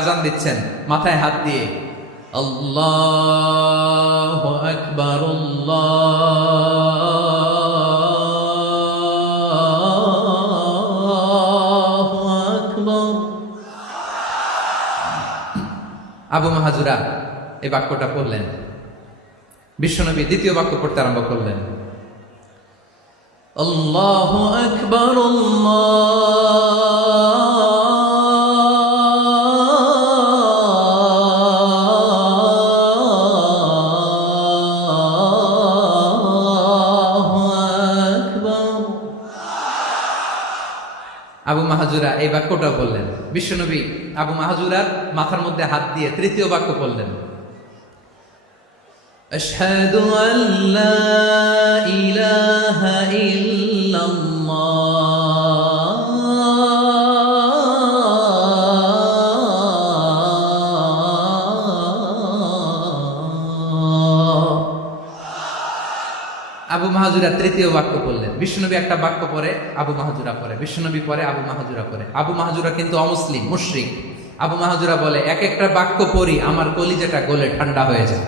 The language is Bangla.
আজান দিচ্ছেন মাথায় হাত দিয়ে, আল্লাহু আকবার আল্লাহু আকবার। আবু মাহাজুরা এই বাক্যটা পড়লেন। বিশ্বনবী দ্বিতীয় বাক্য পড়তে আরম্ভ করলেন, আল্লাহু আকবার আবু মাহাজুরা এই বাক্যটা বললেন। বিশ্বনবী আবু মাহাজুরার মাথার মধ্যে হাত দিয়ে তৃতীয় বাক্য বললেন, আশহাদু আল্লা ইলাহা ইল্লাল্লাহ। আবু মাহাজুরা তৃতীয় বাক্য বললেন। বিশ্বনবী একটা বাক্য পরে আবু মাহাজুরা পরে, বিশ্বনবী পরে আবু মাহাজুরা পরে। আবু মাহাজুরা কিন্তু অমুসলিম, মুশরিক। আবু মাহাজুরা বলে, এক একটা বাক্য পড়ি আমার কলিজাটা গলে ঠান্ডা হয়ে যায়।